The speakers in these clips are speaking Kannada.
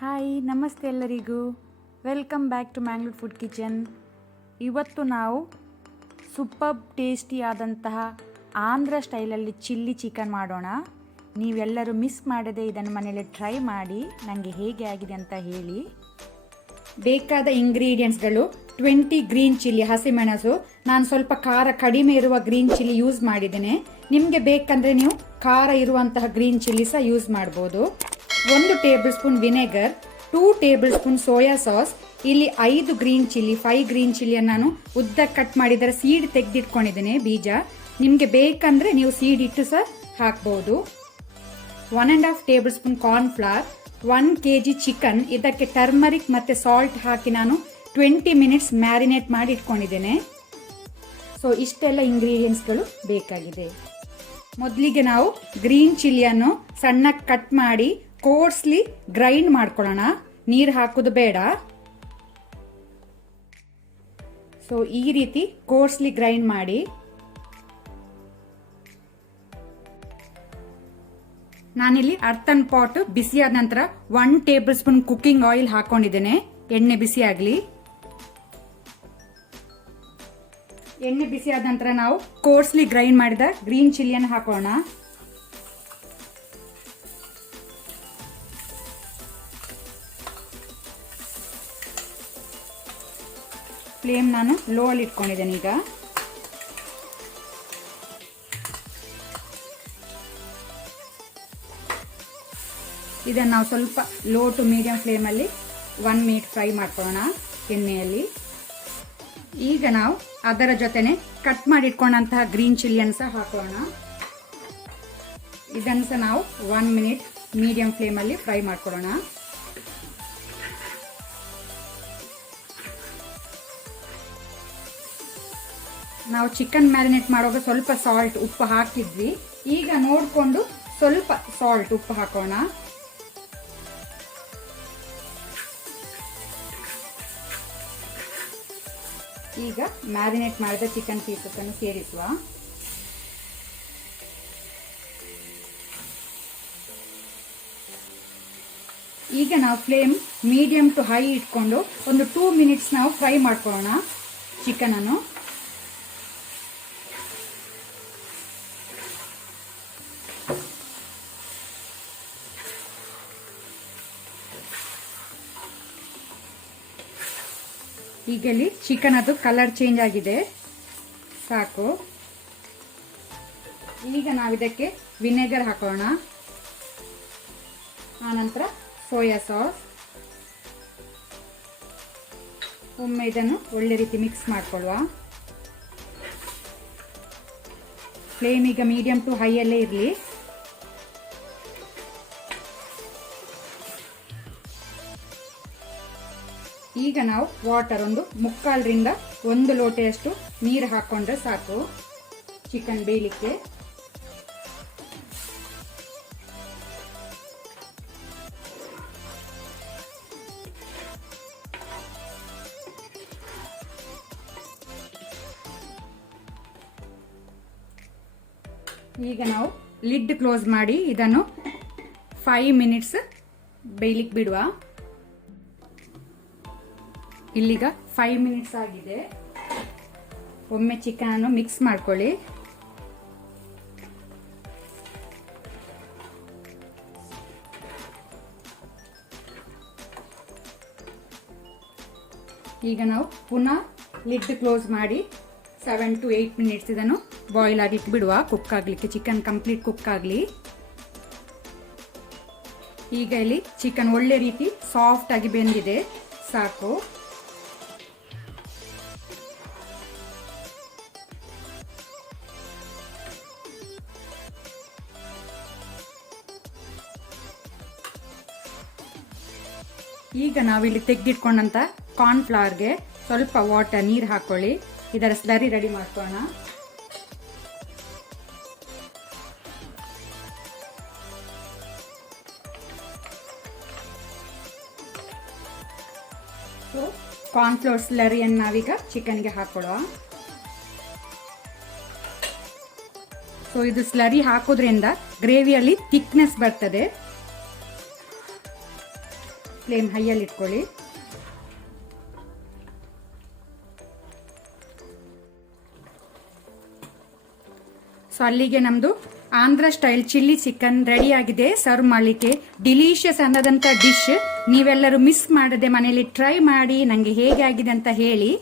ಹಾಯ್ ನಮಸ್ತೆ ಎಲ್ಲರಿಗೂ, welcome back to Mangalore food kitchen. ಇವತ್ತು ನಾವು ಸೂಪರ್ ಟೇಸ್ಟಿಯಾದಂತಹ ಆಂಧ್ರ ಸ್ಟೈಲಲ್ಲಿ ಚಿಲ್ಲಿ ಚಿಕನ್ ಮಾಡೋಣ. ನೀವೆಲ್ಲರೂ ಮಿಸ್ ಮಾಡದೆ ಇದನ್ನು ಮನೆಯಲ್ಲಿ ಟ್ರೈ ಮಾಡಿ ನನಗೆ ಹೇಗೆ ಆಗಿದೆ ಅಂತ ಹೇಳಿ. ಬೇಕಾದ ಇಂಗ್ರೀಡಿಯೆಂಟ್ಸ್ಗಳು 20 ಗ್ರೀನ್ ಚಿಲ್ಲಿ ಹಸಿಮೆಣಸು. ನಾನು ಸ್ವಲ್ಪ ಖಾರ ಕಡಿಮೆ ಇರುವ ಗ್ರೀನ್ ಚಿಲ್ಲಿ ಯೂಸ್ ಮಾಡಿದ್ದೇನೆ. ನಿಮಗೆ ಬೇಕಂದರೆ ನೀವು ಖಾರ ಇರುವಂತಹ ಗ್ರೀನ್ ಚಿಲ್ಲಿ ಸಹ ಯೂಸ್ ಮಾಡ್ಬೋದು. 1 table spoon vinegar, 2 table spoon soya sauce. ಇಲ್ಲಿ 5 ಗ್ರೀನ್ ಚಿಲ್ಲಿ, 5 ಗ್ರೀನ್ ಚಿಲ್ಲಿಯನ್ನು ನಾನು ಉದ್ದ ಕಟ್ ಮಾಡಿದರೆ ಸೀಡ್ ತೆಗೆದಿಟ್ಕೊಂಡಿದ್ದೇನೆ, ಬೀಜ. ನಿಮಗೆ ಬೇಕಂದರೆ ನೀವು ಸೀಡ್ ಇಟ್ಟು ಸಹ ಹಾಕ್ಬೋದು. 1.5 table spoon cornflour, 1 kg chicken. ಇದಕ್ಕೆ ಟರ್ಮರಿಕ್ ಮತ್ತು ಸಾಲ್ಟ್ ಹಾಕಿ ನಾನು 20 ಮಿನಿಟ್ಸ್ ಮ್ಯಾರಿನೇಟ್ ಮಾಡಿ ಇಟ್ಕೊಂಡಿದ್ದೇನೆ. ಸೊ ಇಷ್ಟೆಲ್ಲ ಇಂಗ್ರೀಡಿಯೆಂಟ್ಸ್ಗಳು ಬೇಕಾಗಿದೆ. ಮೊದಲಿಗೆ ನಾವು ಗ್ರೀನ್ ಚಿಲ್ಲಿಯನ್ನು ಸಣ್ಣಕ್ಕೆ ಕಟ್ ಮಾಡಿ ಕೋರ್ಸ್ಲಿ ಗ್ರೈಂಡ್ ಮಾಡ್ಕೊಳ್ಳೋಣ. ನೀರು ಹಾಕೋದು ಬೇಡ. ಸೊ ಈ ರೀತಿ ಕೋರ್ಸ್ಲಿ ಗ್ರೈಂಡ್ ಮಾಡಿ. ನಾನಿಲ್ಲಿ ಅರ್ಥನ್ ಪಾಟ್ ಬಿಸಿಯಾದ ನಂತರ 1 ಟೇಬಲ್ ಸ್ಪೂನ್ ಕುಕಿಂಗ್ ಆಯಿಲ್ ಹಾಕೊಂಡಿದ್ದೇನೆ. ಎಣ್ಣೆ ಬಿಸಿ ಆಗಲಿ. ಎಣ್ಣೆ ಬಿಸಿಯಾದ ನಂತರ ನಾವು ಕೋರ್ಸ್ಲಿ ಗ್ರೈಂಡ್ ಮಾಡಿದ ಗ್ರೀನ್ ಚಿಲ್ಲಿಯನ್ನು ಹಾಕೋಣ. ಫ್ಲೇಮ್ ನಾನು ಲೋ ಅಲ್ಲಿ ಇಟ್ಕೊಂಡಿದ್ದೇನೆ. ಈಗ ಇದನ್ನು ನಾವು ಸ್ವಲ್ಪ ಲೋ ಟು ಮೀಡಿಯಂ ಫ್ಲೇಮಲ್ಲಿ 1 ಮಿನಿಟ್ ಫ್ರೈ ಮಾಡ್ಕೊಳ್ಳೋಣ ಎಣ್ಣೆಯಲ್ಲಿ. ಈಗ ನಾವು ಅದರ ಜೊತೆನೆ ಕಟ್ ಮಾಡಿ ಇಟ್ಕೊಂಡಂತಹ ಗ್ರೀನ್ ಚಿಲ್ಲಿಯನ್ನು ಸಹ ಹಾಕೋಣ. ಇದನ್ನು ಸಹ ನಾವು 1 ಮಿನಿಟ್ ಮೀಡಿಯಂ ಫ್ಲೇಮಲ್ಲಿ ಫ್ರೈ ಮಾಡ್ಕೊಳ್ಳೋಣ. ನಾವು ಚಿಕನ್ ಮ್ಯಾರಿನೇಟ್ ಮಾಡುವಾಗ ಸ್ವಲ್ಪ ಸಾಲ್ಟ್ ಉಪ್ಪು ಹಾಕಿದ್ವಿ. ಈಗ ನೋಡಿಕೊಂಡು ಸ್ವಲ್ಪ ಸಾಲ್ಟ್ ಉಪ್ಪು ಹಾಕೋಣ. ಈಗ ಮ್ಯಾರಿನೇಟ್ ಮಾಡಿದ ಚಿಕನ್ ಪೀಸಸ್ ಅನ್ನು ಸೇರಿಸುವ. ಈಗ ನಾವು ಫ್ಲೇಮ್ ಮೀಡಿಯಂ ಟು ಹೈ ಇಟ್ಕೊಂಡು ಒಂದು 2 ಮಿನಿಟ್ಸ್ ನಾವು ಫ್ರೈ ಮಾಡ್ಕೊಳ್ಳೋಣ ಚಿಕನ್ ಅನ್ನು. ಈಗ ಇಲ್ಲಿ ಚಿಕನ್ ಅದು ಕಲರ್ ಚೇಂಜ್ ಆಗಿದೆ, ಸಾಕು. ಈಗ ನಾವು ಇದಕ್ಕೆ ವಿನೆಗರ್ ಹಾಕೋಣ. ಆನಂತರ ಸೋಯಾ ಸಾಸ್. ಒಮ್ಮೆ ಇದನ್ನು ಒಳ್ಳೆ ರೀತಿ ಮಿಕ್ಸ್ ಮಾಡ್ಕೊಳ್ಳುವ. ಫ್ಲೇಮ್ ಈಗ ಮೀಡಿಯಂ ಟು ಹೈ ಅಲ್ಲೇ ಇರಲಿ. ಈಗ ನಾವು ವಾಟರ್ ಒಂದು 3/4ರಿಂದ 1 ಲೋಟೆಯಷ್ಟು ನೀರು ಹಾಕೊಂಡ್ರೆ ಸಾಕು ಚಿಕನ್ ಬೇಯಲಿಕ್ಕೆ. ಈಗ ನಾವು ಲಿಡ್ ಕ್ಲೋಸ್ ಮಾಡಿ ಇದನ್ನು 5 ಮಿನಿಟ್ಸ್ ಬೇಯಲಿಕ್ಕೆ ಬಿಡುವ. ಇಲ್ಲಿಗ 5 ಮಿನಿಟ್ಸ್ ಆಗಿದೆ. ಒಮ್ಮೆ ಚಿಕನ್ ಅನ್ನು ಮಿಕ್ಸ್ ಮಾಡ್ಕೊಳ್ಳಿ. ಈಗ ನಾವು ಪುನಃ ಲಿಡ್ ಕ್ಲೋಸ್ ಮಾಡಿ 7 to 8 ಮಿನಿಟ್ಸ್ ಇದನ್ನು ಬಾಯ್ಲ್ ಆಗ್ಲಿಕ್ಕೆ ಬಿಡುವ, ಕುಕ್ ಆಗ್ಲಿಕ್ಕೆ. ಚಿಕನ್ ಕಂಪ್ಲೀಟ್ ಕುಕ್ ಆಗಲಿ. ಈಗ ಇಲ್ಲಿ ಚಿಕನ್ ಒಳ್ಳೆ ರೀತಿ ಸಾಫ್ಟ್ ಆಗಿ ಬೆಂದಿದೆ, ಸಾಕು. ಈಗ ನಾವಿಲ್ಲಿ ತೆಗೆದಿಟ್ಕೊಂಡಂತ ಕಾರ್ನ್ಫ್ಲವರ್ಗೆ ಸ್ವಲ್ಪ ವಾಟರ್ ನೀರು ಹಾಕೊಳ್ಳಿ. ಇದರ ಸ್ಲರಿ ರೆಡಿ ಮಾಡ್ಕೊಳ್ಳೋಣ. ಸೊ ಕಾರ್ನ್ಫ್ಲವರ್ ಸ್ಲರಿಯನ್ನು ನಾವೀಗ ಚಿಕನ್ಗೆ ಹಾಕೊಳ್ಳುವ. ಸೊ ಇದು ಸ್ಲರಿ ಹಾಕೋದ್ರಿಂದ ಗ್ರೇವಿಯಲ್ಲಿ ಥಿಕ್ನೆಸ್ ಬರ್ತದೆ. ಫ್ಲೇಮ್ ಹೈಯಲ್ಲಿ ಇಟ್ಕೊಳ್ಳಿ. ಸೊ ಅಲ್ಲಿಗೆ ನಮ್ಮದು Andhra style chilli chicken ready ಆಗಿದೆ ಸರ್ವ್ ಮಾಡಲಿಕ್ಕೆ. ಡಿಲಿಷಿಯಸ್ ಅನ್ನೋದಂಥ ಡಿಶ್. ನೀವೆಲ್ಲರೂ ಮಿಸ್ ಮಾಡದೆ ಮನೆಯಲ್ಲಿ ಟ್ರೈ ಮಾಡಿ ನನಗೆ ಹೇಗೆ ಆಗಿದೆ ಅಂತ ಹೇಳಿ.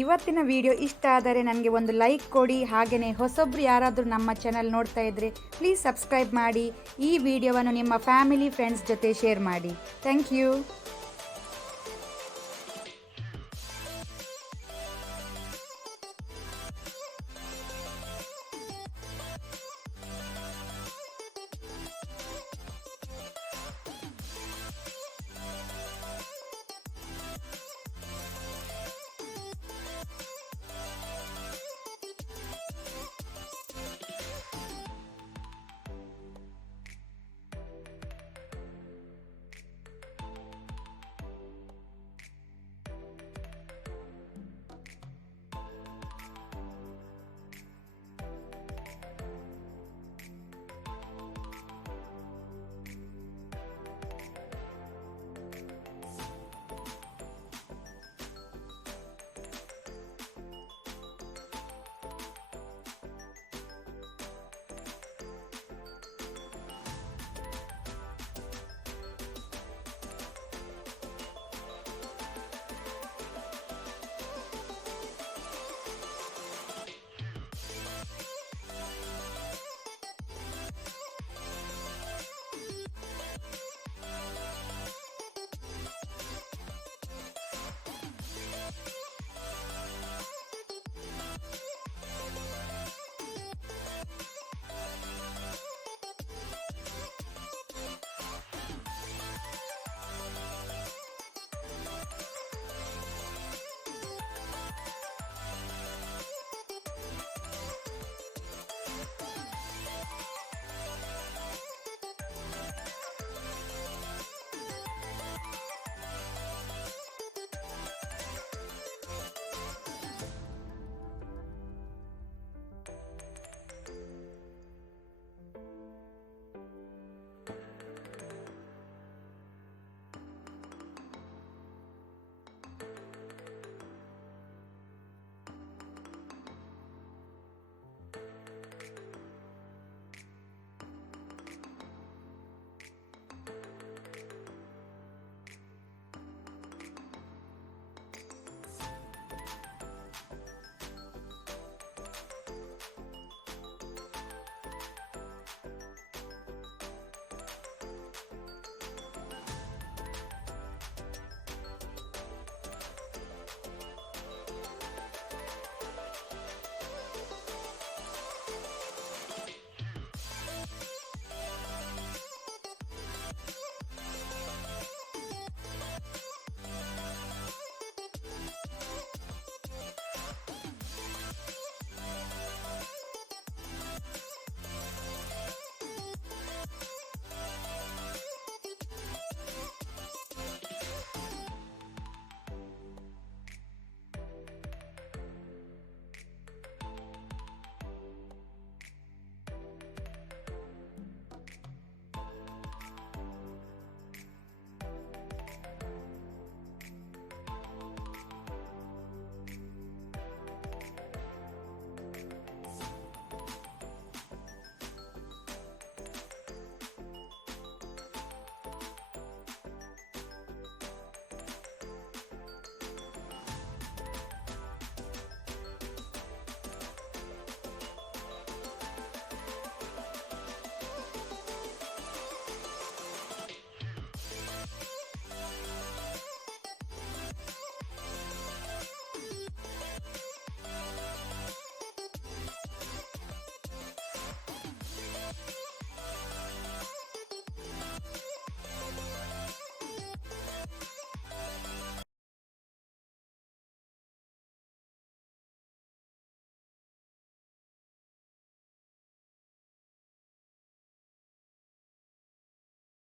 ಇವತ್ತಿನ ವಿಡಿಯೋ ಇಷ್ಟ ಆದರೆ ನನಗೆ ಒಂದು ಲೈಕ್ ಕೊಡಿ. ಹಾಗೆಯೇ ಹೊಸೊಬ್ರು ಯಾರಾದರೂ ನಮ್ಮ ಚಾನಲ್ ನೋಡ್ತಾ ಇದ್ದರೆ ಪ್ಲೀಸ್ ಸಬ್ಸ್ಕ್ರೈಬ್ ಮಾಡಿ. ಈ ವಿಡಿಯೋವನ್ನು ನಿಮ್ಮ ಫ್ಯಾಮಿಲಿ ಫ್ರೆಂಡ್ಸ್ ಜೊತೆ ಶೇರ್ ಮಾಡಿ. Thank you.